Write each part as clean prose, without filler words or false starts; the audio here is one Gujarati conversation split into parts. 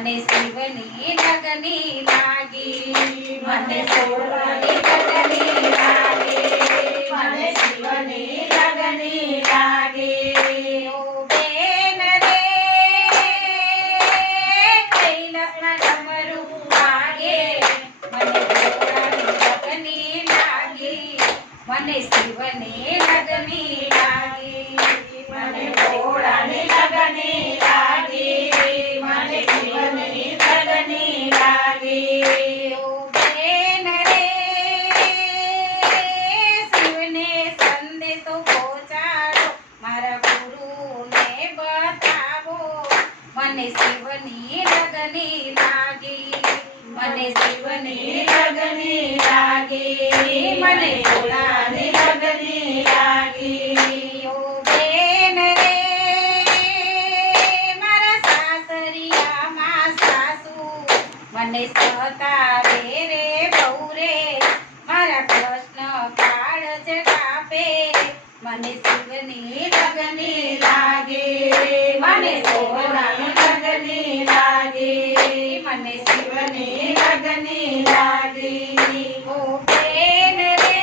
મને શિવની લગની લાગી મને શિવની લગની લાગી મને શિવની લગની લાગી ઓ બેન રે કૈલાસમાં ડમરું વાગે મને ભોળાની લગની લાગી મને શિવની લગની લાગી મને ભોળાની લગની લાગી મને શિવની લગની લાગી ઓ બેન રે શિવને સંદેશો પહોંચાડો મારા ગુરુને બતાવો મને શિવની લગની લાગી મને શિવની લગની લાગી મને ભોળાની લગની લાગી ઓ બેન રે મારા સાસરિયામાં સાસુ મને સતાવે રે બહુ રે મારા કૃષ્ણ કાળજ કાપે મને શિવની લગની લાગે મને ભોળાની લગની લાગે મને શિવની લગની લાગી ઓ બેન રે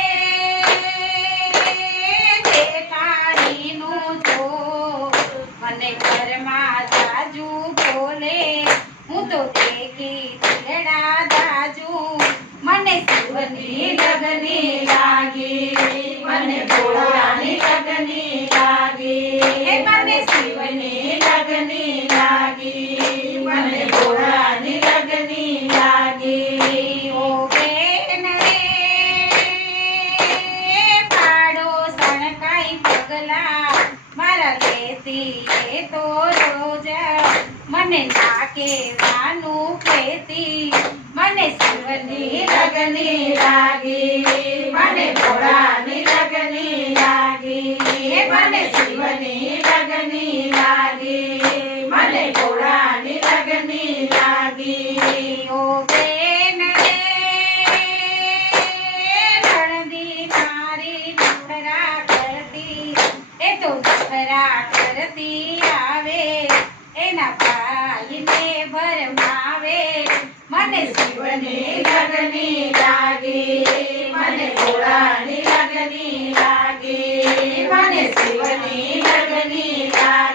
જેઠાણીનું જો મને ઘરમાં જાજુ બોલે હું તો દેખી દિલડા દાજુ મને શિવની લગની લાગી મને ભોળાની લગની લાગી મને શિવની લગની લાગી મને ભોળાની લગની લાગી ઓ બેન રે પાડોસણ કાંઈ પગલા મારા લેતી એ તો રોજ મને નાકે વાનું કહેતી મને શિવની લગની લાગી મને ભોળાની લગની લાગી મને શિવની લગની લાગી મને ભોળાની લગની લાગી ઓ બેન રે નણંદી મારી નખરા કરતી એ તો નખરા કરતી આવે એના ભાઈને ભરમાવે મને શિવની લગની લાગી મને ભોળાની લગની લાગી મને શિવની લગની લાગી